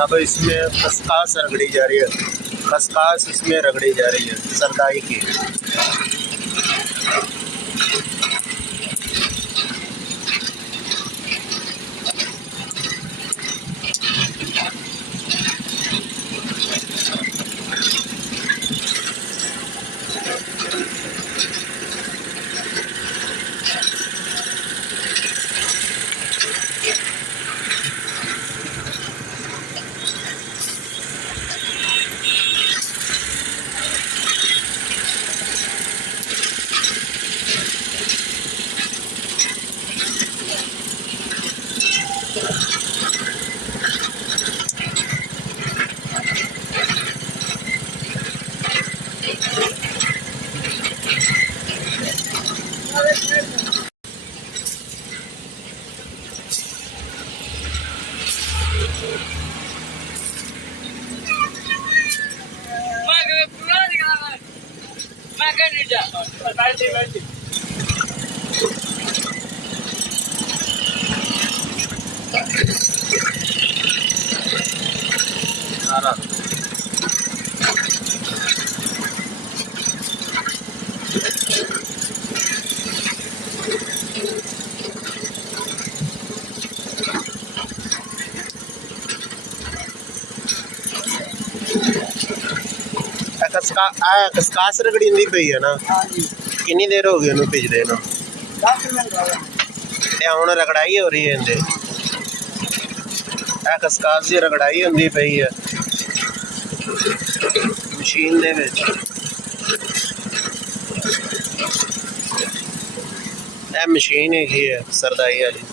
अब इसमें खसखस रगड़ी जा रही है, खसखस इसमें रगड़ी जा रही है सरदाई की। खसखस रगड़ी दी पई है ना। कितनी देर हो गई उन्हें भिजदे ना? 10 मिनट हो गए। हुण रगड़ाई हो रही है इंदे? खसखस दी रगड़ाई होंदी पई है मशीन दे विच। मशीन हैगी है सरदाई वाली।